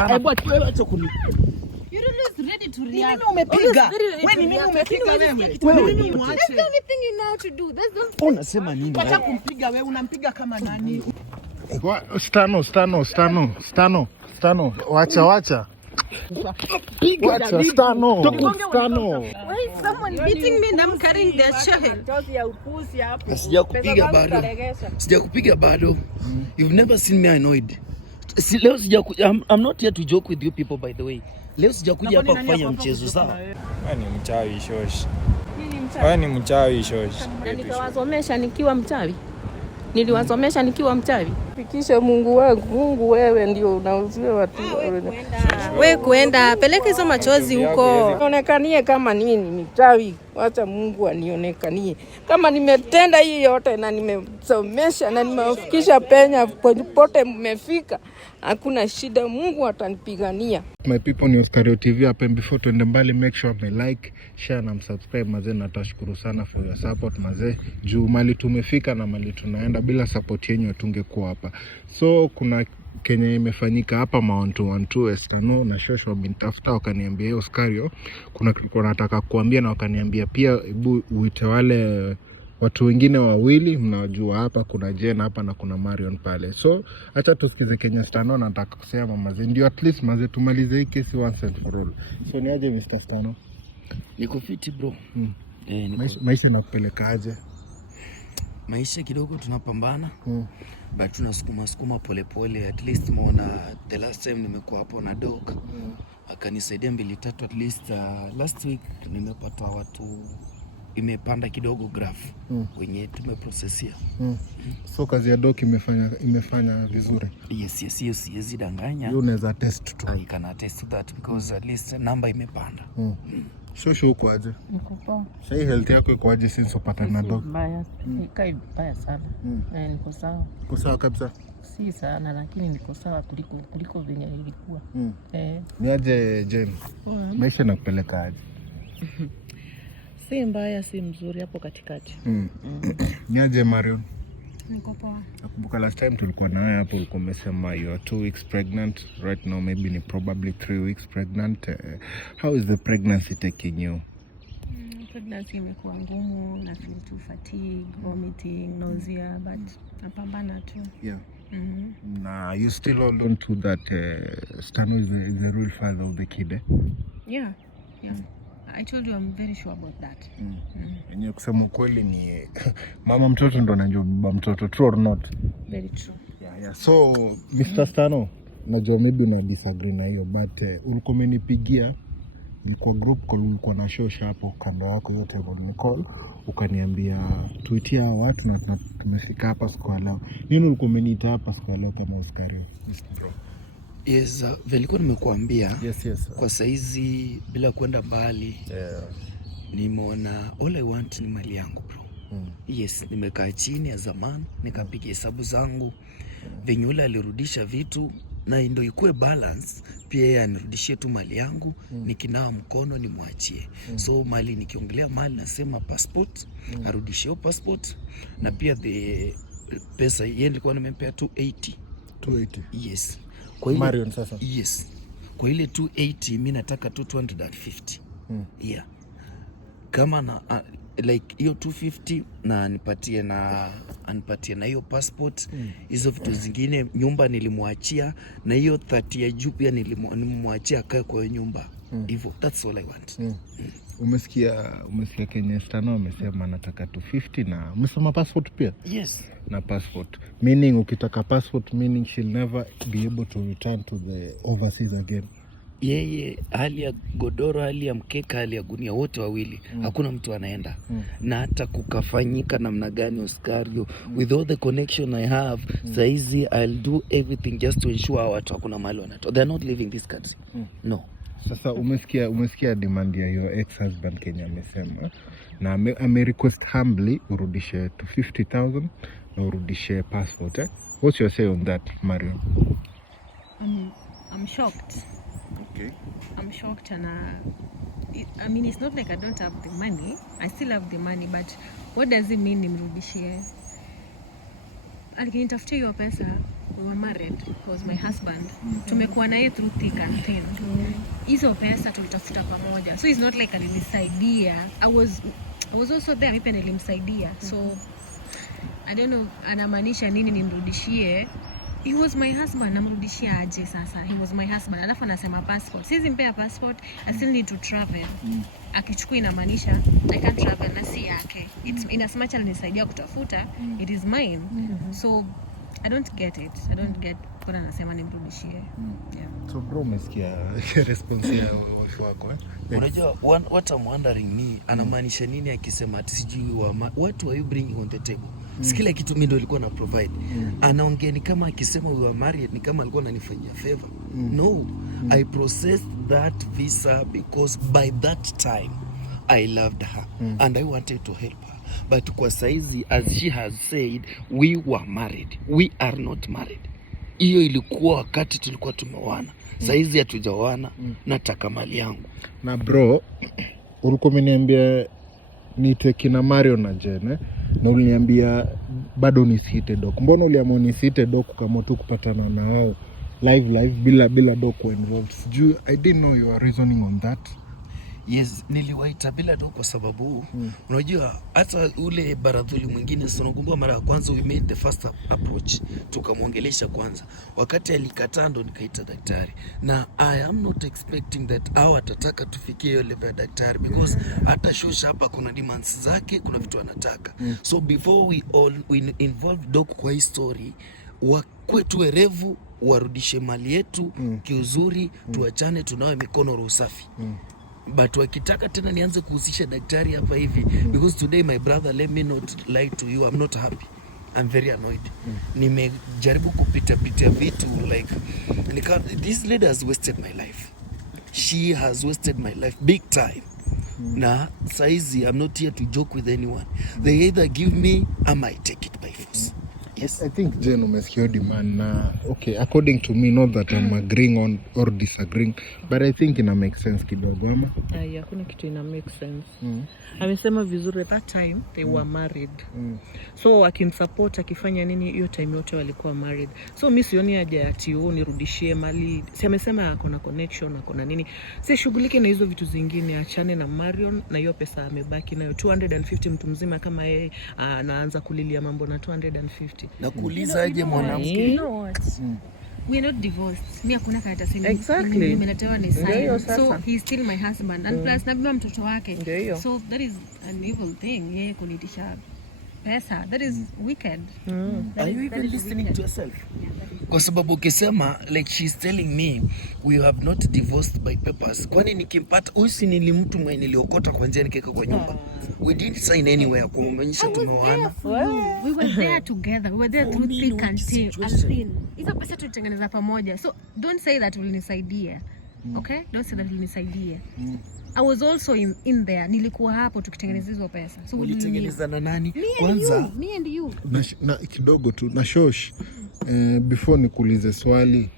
Hebu acha kuni. You're always ready to react. Nini umepiga? Wewe nini umepiga wewe? That's the only thing you know how to do. That's the Unasema nini? Acha kumpiga wewe, unampiga kama nani? Stano. Wacha. Stano. Why is someone beating me and I'm carrying their child? Sijakupiga bado. You've never seen me annoyed. Leo I'm not here to joke with you people, by the way. Leo sijakuja hapa kufanya mchezo, sawa? Wewe ni mchawi shosh. Wewe ni mchawi shosh. Na nikawasomesha nikiwa mchawi. Niliwasomesha nikiwa mchawi. Fikisha Mungu wangu, Mungu wewe ndio unauzia watu. Wewe kuenda peleka hizo machozi huko. Onekanie kama nini mchawi. Wacha Mungu anionekanie. Kama nimetenda hii yote na nimesomesha na nimefikisha penya popote mmefika, hakuna shida, Mungu atanipigania. My people, ni Oscario TV hapa. Before tuende mbali, make sure me like, share na subscribe mazee, na tashukuru sana for your support mazee. Juu mali tumefika na mali tunaenda, bila support yenu hatungekuwa hapa. So kuna Kenya imefanyika hapa Mount 12 Estano na Shosho wamenitafuta wakaniambia Oscario kuna kitu nataka kuambia, na wakaniambia pia hebu uite wale watu wengine wawili mnajua hapa, kuna Jena hapa na kuna Marion pale. So acha tusikize Kenya Estano nataka kusema mazee, ndio at least mazee tumalize hii kesi once and for all. So ni aje Mr. Estano? Niko fiti bro. Maisha nakupeleka aje? Maisha kidogo tunapambana. But tunasukuma polepole. At least muona the last time nimekuwa hapo na dog. Akanisaidia 2-3 at least. Last week nimepata watu imepanda kidogo graph wenye tumeprocessia. So kazi ya dog imefanya vizuri. Yes, siwezi danganya. You unaweza test tu. I can attest that because at least number imepanda. Shosho uko aje? Niko poa. Sasa health yako iko aje since upata na dog? Mbaya. Nikai mbaya sana. Niko sawa. Uko sawa kabisa? Si sana lakini niko sawa kuliko venye ilikuwa. Ni aje Jane? Maisha nakupeleka aje? Si mbaya si mzuri hapo katikati. Ni aje Marion? Niko poa. Nakumbuka last time tulikuwa na wewe hapo, ulikuwa umesema you are 2 weeks pregnant. Right now maybe ni probably 3 weeks pregnant. How is the pregnancy taking you? Pregnancy imekuwa ngumu, na feel too fatigue, vomiting, nausea, but napambana tu. Yeah. Na you still hold on to that Stano is the real father of the kid, eh? Yeah. I told you I'm very sure about that. Yenye kusema kweli ni mama mtoto ndo anajua baba mtoto, true or not? Very true. Yeah. So Mr. Stano, najua maybe una disagree na hiyo, but ulikuwa umenipigia, ilikuwa group call, ulikuwa na Shosha hapo kando yako, yote ni call, ukaniambia tuitia watu na tumefika hapa siku leo. Nini ulikuwa umeniita hapa siku leo kama Oscario? Bro. Yes, velikuwa nimekuambia. Yes. Kwa saizi bila kwenda mbali. Nimeona all I want ni mali yangu bro. Yes, nimekaa chini ya zamani, nikapiga hesabu zangu. Venye ule alirudisha vitu na ndio ikuwe balance, pia yeye anirudishie tu mali yangu, nikinao mkono nimwachie. So mali nikiongelea mali nasema passport, arudishie hiyo passport, na pia the pesa yeye nilikuwa nimempea 280. Yes. Kwa ile Marion sasa. Yes. Kwa ile 280 mimi nataka tu 250. Yeah. Kama na like hiyo 250 na anipatie na hiyo passport, hizo vitu zingine, nyumba nilimwachia, na hiyo 30 ya juu pia nilimwachia kae kwa nyumba. Hivyo that's all I want. Umesikia Kenya Estano amesema nataka 250 na umesema passport pia? Yes. Na passport. Meaning ukitaka passport, meaning she'll never be able to return to the overseas again. Yeye hali ya godoro, hali ya mkeka, hali ya gunia, wote wawili hakuna mtu anaenda. Na hata kukafanyika namna gani Oscario, with all the connection I have, saizi I'll do everything just to ensure watu hakuna mahali wanatoa. They're not leaving this country. No. Sasa umesikia demand ya your ex-husband Kenya amesema, na ame request humbly urudishe to 50,000 na urudishe passport. What's your say on that, Marion? I'm shocked. Okay. I'm shocked, and I mean it's not like I don't have the money. I still have the money, but what does it mean nimrudishie? alinitafutia hiyo pesa. We were married. He was my husband. Tumekuwa naye through thick and thin. Hizo pesa tulitafuta pamoja. So it's not like alinisaidia. I was also there, mimi nilimsaidia. So I don't know anamaanisha nini nimrudishie. He was my husband, namrudishia aje sasa? He was my husband. Alafu anasema passport. Siwezi mpea passport, I still need to travel. Akichukua inamaanisha I can't travel na si yake. It's in as much alinisaidia kutafuta, it is mine. So I don't get it. I don't get kuna anasema nimrudishie. So bro, umesikia response ya wife wako Unajua what I'm wondering ni anamaanisha nini akisema ati sijui what are you bringing on the table? Kila kitu mimi ndio nilikuwa na provide. Anaongea ni kama akisema we were married, ni kama alikuwa ananifanyia favor. No, I processed that visa because by that time I loved her and I wanted to help her. But kwa saizi, as she has said, we were married. We are not married. Hiyo ilikuwa wakati tulikuwa tumeoana. Saizi hatujaoana, nataka mali yangu. Na bro, ulikuwa umeniambia niite kina Mario na Jene, na uliniambia bado nisiite doc. Mbona uliamua nisiite doc kama tu kupatana na wao live bila doc involved? Sijui, I didn't know you were reasoning on that. Yes, niliwaita bila doc kwa sababu unajua hata ule baradhuli mwingine sinakumbuka mara ya kwanza we made the first approach, tukamwongelesha kwanza. Wakati alikataa ndo nikaita daktari. Na I am not expecting that atataka tufikie hiyo level ya daktari because hata shosha hapa kuna demands zake, kuna vitu anataka. So before we involve doc kwa hii story, kwetu werevu warudishe mali yetu kiuzuri, tuachane, tunawe mikono roho safi. But wakitaka tena nianze kuhusisha daktari hapa hivi, because today my brother, let me not lie to you, I'm not happy. I'm very annoyed. Nimejaribu kupita vitu like this lady has wasted my life. She has wasted my life big time. Na saizi I'm not here to joke with anyone. They either give me, I might take it by force. Yes. I think Jen umesikia demand na okay, according to me, not that I'm agreeing on or disagreeing, but I think ina make sense kidogo ama? Hakuna kitu ina make sense. Amesema vizuri, at that time they were married. So akimsupport akifanya nini hiyo time yote walikuwa married. So mimi sioni haja ati nirudishie mali. Si amesema akona connection, akona nini. Si shughulike na hizo vitu zingine, achane na Marion na hiyo pesa amebaki nayo 250. Mtu mzima kama yeye anaanza kulilia mambo na 250. Na kuuliza aje mwanamke? You know what? We are not divorced. Mimi hakuna karatasi Exactly. Nimeletewa ni sign. So he's still my husband and plus nabeba mtoto wake. So that is an evil thing. Yeye kunitisha pesa. That is wicked. Are you even listening to yourself? Kwa sababu ukisema like she's telling me we have not divorced by papers. Kwani nikimpata usi nili mtu mwenye niliokota kwa njia nikeka kwa nyumba. We didn't sign anywhere kuonyesha tumeoana. We were there together. We were there through thick and thin. Hizo pesa tulitengeneza pamoja. So don't say that ulinisaidia. Okay? Don't say that ulinisaidia. I was also in there. Nilikuwa hapo tukitengeneza hizo pesa. So ulitengeneza na nani? Kwanza me and you. Na kidogo tu na shosh before nikuulize swali.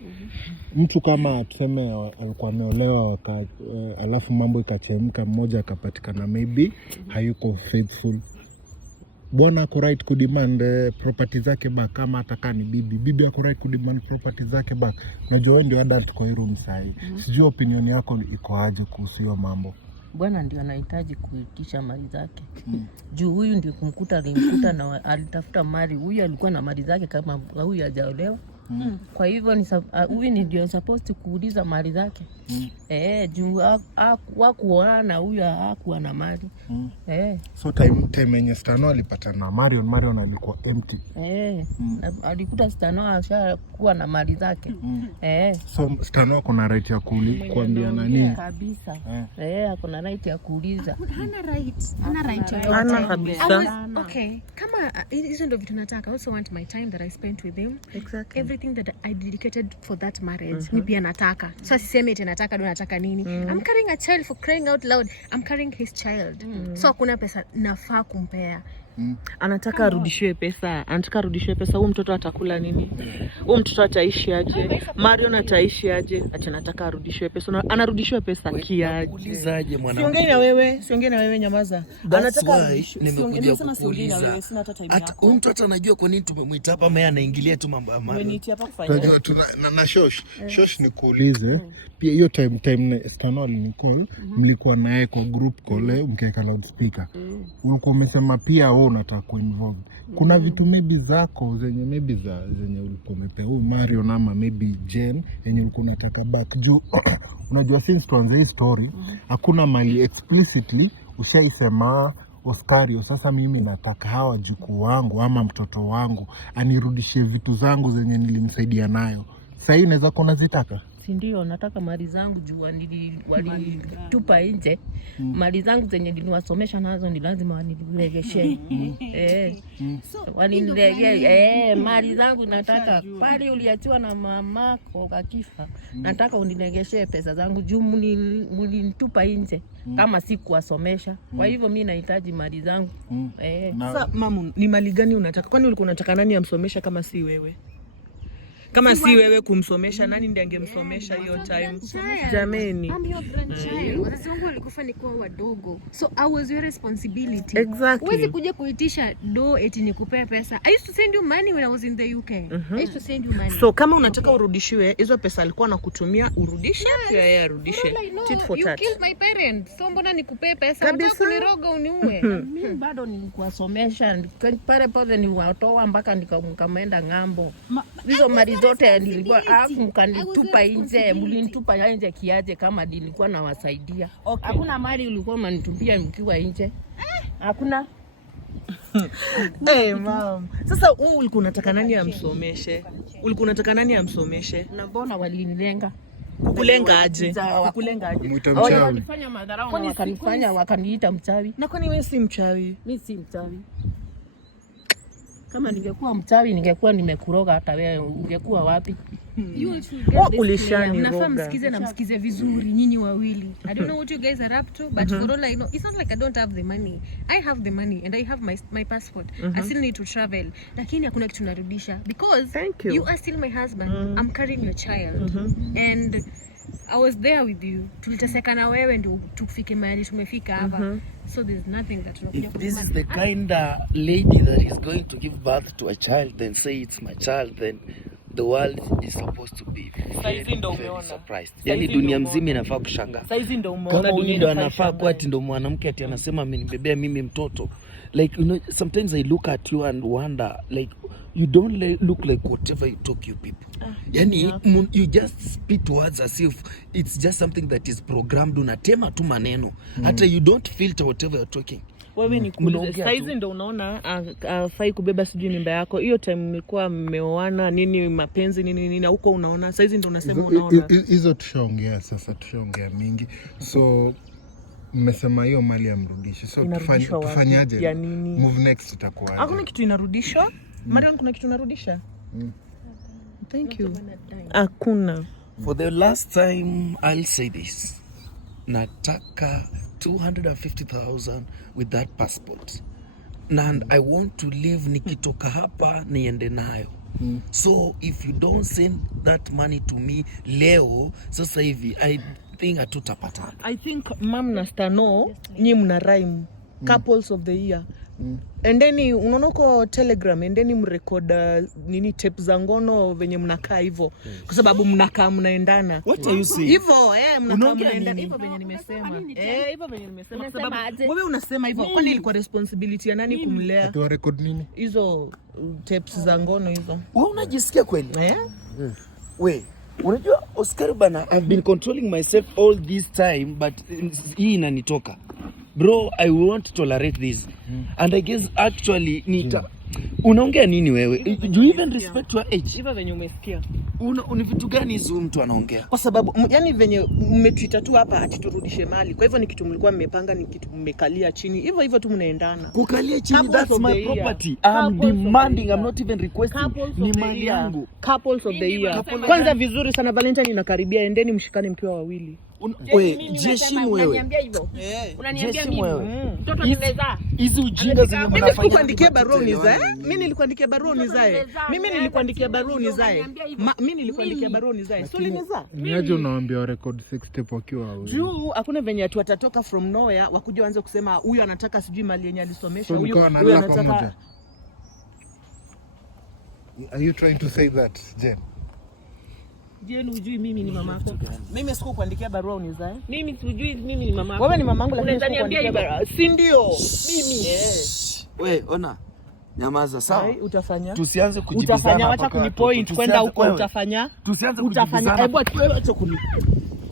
Mtu kama tuseme alikuwa ameolewa alafu mambo ikachemka, mmoja akapatikana maybe hayuko faithful, bwana ako right ku demand property zake back, kama ataka ni bibi ako right ku demand property zake back. Najua ndio adult kwa hiyo room sahi. Sijui opinion yako iko aje kuhusu hiyo mambo? Bwana ndio anahitaji kuitisha mali zake. Juu huyu ndio alimkuta na alitafuta mali. Huyu alikuwa na mali zake kama huyu hajaolewa. Kwa hivyo ni huyu ndio supposed kuuliza mali zake. Juu hakuoana, huyu hakuwa na mali. So time yenye Stano alipata na Marion alikuwa empty. Alikuta Stano ashakuwa na mali zake. So Stano kuna right ya kuambia nani? Kabisa. Kuna right ya kuuliza. Hana right. Hana kabisa. Okay, kama hizo ndio vitu nataka. I also want my time that I spent with him. Exactly. Everything that I dedicated for that marriage. Mimi pia nataka. So siseme eti nataka nini. I'm carrying a child, for crying out loud. I'm carrying his child. So hakuna pesa nafaa kumpea. Anataka arudishiwe pesa. Huyu mtoto atakula nini? Huyu mtoto ataishi aje? Marion ataishi aje? Ati anataka arudishiwe pesa. Anarudishiwe pesa kiaje? Kuulizaje mwanangu? Siongee na wewe nyamaza. Anataka nimekuja kuuliza. Huyu mtoto anajua kwa nini tumemwita hapa, ama anaingilia tu mambo ya mama. Umenitia hapa kufanya. Na Shosh nikuulize. Pia hiyo time Stanol ni call, mlikuwa naye kwa group call, mkaweka loudspeaker. Ulikuwa umesema pia wewe unataka kuinvolve. Kuna vitu maybe zako zenye ulikuwa umepewa huyu Marion ama maybe Jen yenye ulikuwa unataka back juu. Unajua since tuanze hii story hakuna mali explicitly ushaisema Oscario, sasa mimi nataka hawa jukuu wangu ama mtoto wangu anirudishie vitu zangu zenye nilimsaidia nayo. Sasa hii unaweza kuwa unazitaka? Si ndio, nataka mali zangu juu walitupa nje. Mali zangu zenye niliwasomesha nazo ni lazima waniregeshe. Waniregeshe. Mali zangu nataka pale uliachiwa na mamako kakifa. Nataka uniregeshe pesa zangu juu mlinitupa nje kama sikuwasomesha. Kwa hivyo mimi nahitaji mali zangu. Sasa mamu, ni mali gani unataka? Kwani ulikuwa unataka nani amsomesha kama si wewe? Kama si wewe kumsomesha, nani ndiye angemsomesha hiyo time? Jameni. Wazazi wangu walikufa nikiwa wadogo. So I was your responsibility. Exactly. Huwezi kuja kuitisha do eti nikupee pesa. I used to send you money when I was in the UK. I used to send you money. So kama unataka urudishiwe hizo pesa alikuwa anakutumia, urudishe pia yeye arudishe. Tit for tat. You killed my parents. So mbona nikupee pesa? Unataka kuniroga uniue? Mimi bado nilikuwasomesha. Pale niwatoa mpaka nikaenda ng'ambo. Hizo mali zote nilikuwa mkanitupa nje, mlinitupa nje kiaje kama nilikuwa nawasaidia. Hakuna mali ulikuwa mnanitupia mkiwa nje. Hakuna. Mom. Sasa wewe ulikuwa unataka nani amsomeshe? Na mbona walinilenga? Kukulenga aje? Walifanya madharau na wakaniita mchawi. Na kwani wewe si mchawi? Mimi si mchawi. Kama ningekuwa mchawi ningekuwa nimekuroga, hata wewe ungekuwa wapi? Mnafaa msikize na msikize vizuri nyinyi wawili. I don't know what you guys are up to, but for all I know, it's not like I don't have the money. I have the money and I have my passport. I still need to travel. Lakini hakuna kitu narudisha because you are still my husband. I'm carrying your child. And I was there with you. Tuliteseka na wewe ndio tufike mahali tumefika hapa. So there's nothing that if this is the kind of lady that is going to give birth to a child, then say it's my child, then the world is supposed to be very surprised. Yani dunia mzima inafaa kushangaa. Saizi ndio umeona kama dunia ndio anafaa kwa ati ndio mwanamke ati anasema amenibebea mimi mtoto. Like, you know, sometimes I look at you and wonder, like, you don't look like whatever you talk, you people. Yani you just spit words as if it's just something that is programmed. Unatema tu maneno. Hata you don't filter whatever you're talking. Wewe ni kuuliza saizi ndio unaona afai kubeba sijui mimba yako. Hiyo time mmekuwa mmeoana nini, mapenzi nini huko unaona. Saizi ndio unasema unaona. Hizo tushaongea mingi. So mmesema hiyo mali ya mrudishi. So tufanyaje? Move next itakuwa. Hakuna kitu inarudishwa. Marion, kuna kitu inarudisha? Thank you. Hakuna. For the last time I'll say this. Nataka 250,000 with that passport. And I want to leave nikitoka hapa niende nayo. So if you don't send that money to me leo, sasa hivi I think hatutapatana. I think Mam na Stano nyi mna rhyme couples of the year. Endeni unaona kwa Telegram, endeni mrecord nini tape za ngono venye mnakaa hivyo. Kwa sababu mnakaa mnaendana. What are you saying? Hivyo mnakaa mnaendana hivyo venye nimesema. Hivyo venye nimesema. Kwa sababu wewe unasema hivyo, kwani ilikuwa responsibility ya nani kumlea? Atu record nini? Hizo tapes za ngono hizo. Wewe unajisikia kweli? Wewe unajua Oscar bana, I've been controlling myself all this time, but hii inanitoka. Bro, I won't tolerate this. And I guess actually unaongea nini wewe? Do you even respect your age? Hivyo venye umesikia. Ni vitu gani hizo mtu anaongea? Kwa sababu yani venye mmetwita tu hapa ati turudishe mali. Kwa hivyo ni kitu mlikuwa mmepanga, ni kitu mmekalia chini. Hivyo tu mnaendana. Kukalia chini, that's my property. I'm demanding, I'm not even requesting. Ni mali yangu. Couples of the year. Kwanza vizuri sana Valentine inakaribia, endeni mshikane mkiwa wawili. Wewe jiheshimu wewe. Unaniambia hivyo? Unaniambia mimi? Mtoto nimezaa. Hizi ujinga zenye Mimi mnafanya. nilikuandikia barua unizae. Mimi nilikuandikia barua unizae. Mimi nilikuandikia barua unizae. Mimi nilikuandikia barua unizae. Sio ulinizaa? Niaje unawaambia record 6 step wakiwa wawili? Juu hakuna venye watu watatoka from nowhere wakuja waanze kusema huyu anataka sijui mali yenye alisomesha, So huyu anataka. Are you trying to say that, Jen? Jen, hujui mimi ni mamako? Mimi sikukuandikia barua unizae. Mimi sijui mimi ni mama. Wewe ni mamangu lakini sikukuandikia barua. Si ndio? Mimi. Wewe ona. Nyamaza sawa. Utafanya? Tusianze kujibizana. Utafanya, wacha kunipoint kwenda huko utafanya. Tusianze kujibizana. Hebu acha kuni.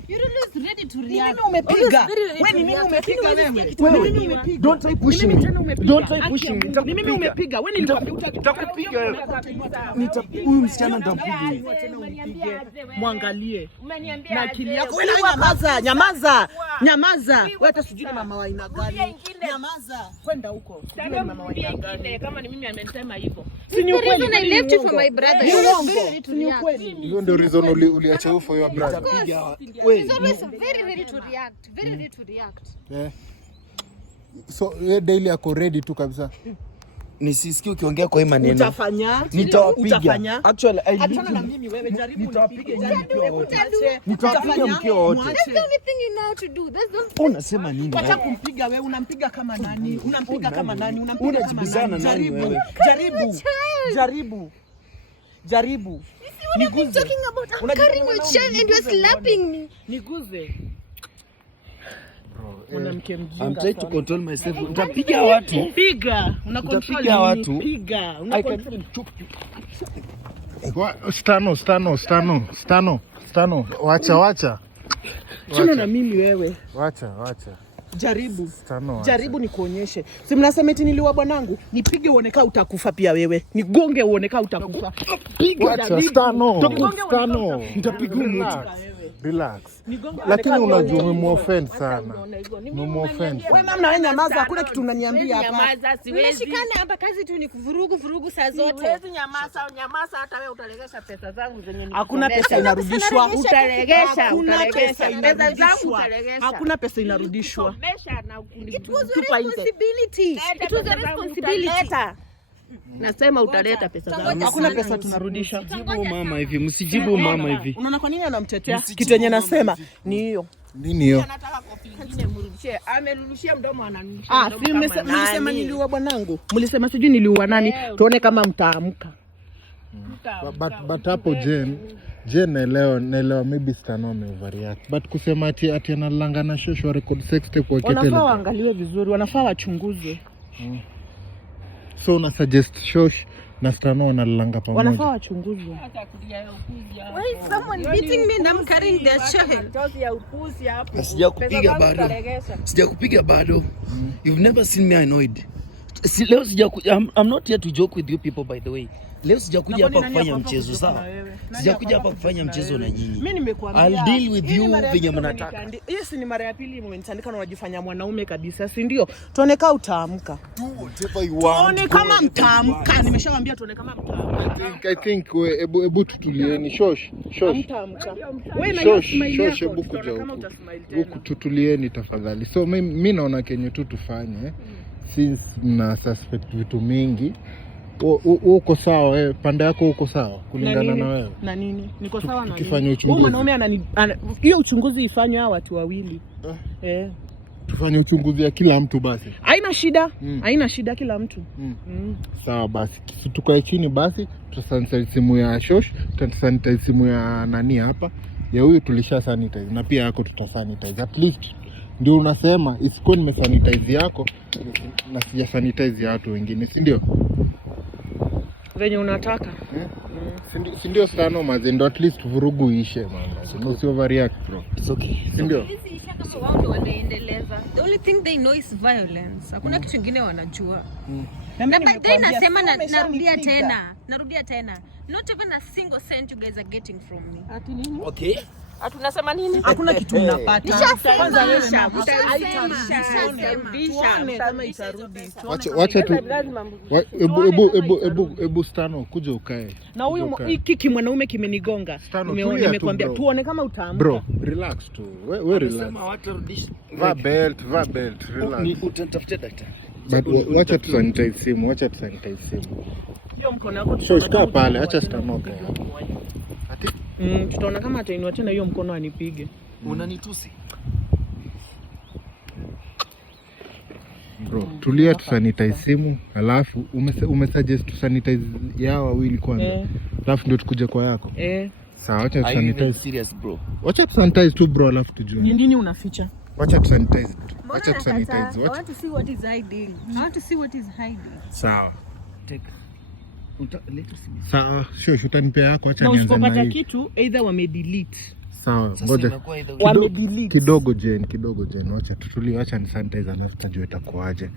You're always ready to react. Mimi umepiga. Wewe ni mimi umepiga wewe. Wewe mimi umepiga. Don't try pushing me. Don't try pushing me. Ni mimi umepiga. Wewe nilikwambia nitakupiga wewe. Huyu msichana nitampiga. Mwangalie. Umeniambia Na akili yako. Wewe nyamaza, nyamaza. Nyamaza. Wewe hata sijui ni mama wa aina gani. Nyamaza. Kwenda huko. Sijui ni mama wa aina gani. Kama ni mimi amesema hivyo. Si ni ukweli. I left you for my brother. Ni uongo. Si ukweli. Hiyo ndio reason uliacha huyo for your brother. Wewe. He's always very ready to react. Very ready to react. Yeah. So daily ako ready tu kabisa. Nisisikie ukiongea kwa hii maneno. Utafanya? Nitawapiga. Utafanya? Actually, Achana na mimi wewe, jaribu unipige, jaribu. Nitawapiga mkeo wote. That's the only thing you know how to do. That's the Unasema nini? Wacha kumpiga wewe, unampiga kama nani? Unampiga kama nani? Unampiga kama Unajibizana nani? nani Jaribu. wewe? Jaribu. Jaribu. Jaribu. what I'm talking about. I'm carrying your child and you're slapping me. Niguze. Mwanamke mjinga. I'm trying to control myself. Nitapiga watu. Piga. Una control Utapiga watu. Piga. I can Stano. Wacha. Chana na mimi wewe. Wacha. Jaribu. Stano. Jaribu nikuonyeshe. Si mnasema eti niliua bwanangu? Nipige uoneka utakufa pia wewe. Nigonge uoneka utakufa. Wacha Stano. nitapiga mtu. Relax. Lakini unajua umemuoffend sana. Umemuoffend. Wewe mama nyamaza, hakuna kitu unaniambia hapa. Nyamaza, siwezi. Unashikana hapa kazi tu ni kuvurugu saa zote. Siwezi nyamaza hata wewe utaregesha pesa zangu zenye ni. Hakuna pesa inarudishwa. Utaregesha. Hakuna pesa Pesa zangu inarudishwa. utaregesha. Hakuna pesa inarudishwa. Komesha na It was your responsibility. It was a responsibility. Nasema utaleta pesa zangu. Hakuna pesa tunarudisha. Msijibu mama hivi. Msijibu mama hivi. Unaona kwa nini anamtetea? Kitu yenye nasema ni hiyo. Nini hiyo? Nataka kopi nyingine mrudishie. Amerudishia mdomo ananirudishia mdomo. Si mlisema niliua bwanangu. Mlisema sijui niliua nani? Tuone kama mtaamka. But hapo Jen naelewa maybe Stano overreact. But kusema ati analanga na shosho record 6 step kwa ketele. Wanafaa waangalie vizuri, wanafaa wachunguze. So una suggest shosh na Stano analanga pamoja. Wanafaa wachunguze. Why is someone beating me and I'm carrying their child? Sijakupiga bado. You've never seen me annoyed. Leo I'm not here to joke with you people by the way. Leo sijakuja hapa kufanya mchezo sawa. Sijakuja hapa kufanya mchezo na nyinyi. Mimi nimekuambia. I'll deal with you venye mnataka. Yes, ni mara ya pili mmenitandika na unajifanya mwanaume kabisa, si ndio? Tuone kama utaamka. Tuone kama mtaamka. Nimeshawaambia tuone kama mtaamka. I think ebu tutulieni shosh. Mtaamka. Wewe na Shosh ebu kuja huku. Tutulieni tafadhali. So mimi naona kenye tu tufanye since na suspect vitu mingi. Uko sawa pande yako uko sawa kulingana na wewe? Na nini? Niko sawa na nini? Tukifanya uchunguzi. Mwanaume hiyo uchunguzi ifanywe hao watu wawili. Tufanye uchunguzi ya kila mtu basi. Haina shida. Haina shida kila mtu. Sawa basi. Tukae chini basi, tutasanitize simu ya Shosh, tutasanitize simu ya nani hapa. Ya huyu tulisha sanitize na pia yako tutasanitize. At least ndio unasema isikuwe nimesanitize yako na sija sanitize ya watu wengine, si ndio? Venye unataka. Si ndio Stano mazendo, at least vurugu ishe man. Si overreact bro. It's okay. Si ndio? Wao ndio wanaendeleza. The only thing they know is violence. Hakuna kitu kingine wanajua. Na but then nasema narudia tena. Not even a single cent you guys are getting from me. Okay. Atunasema nini? Hakuna kitu unapata. Kwanza wewe Ebu Stano kuja ukae. Na huyu hiki mwanaume kimenigonga. Nimekwambia tuone kama utaamka. Bro, relax tu. Wewe relax. Va belt, relax. Utanitafutia daktari. Wacha tu sanitize simu. Hiyo mkono wako tushika pale, acha Stano kae. Tutaona kama atainua tena hiyo mkono anipige. Unanitusi. Bro, tulia tusanitize simu, alafu umesuggest tusanitize yao wawili kwanza. Alafu ndio tukuje kwa yako. Sawa, acha tusanitize. Serious bro. Wacha tusanitize tu bro, alafu tujue. Nini unaficha? Wacha tusanitize. Wacha tusanitize. I want to see what is hiding. Sawa. Take. Sawa, sure utanipea yako, acha nianze na hii. Usipopata kitu either wamedelete. Sawa, ngoja. Kidogo Jen, wacha tutulie, acha nisanitize alafu tutajua itakuaje.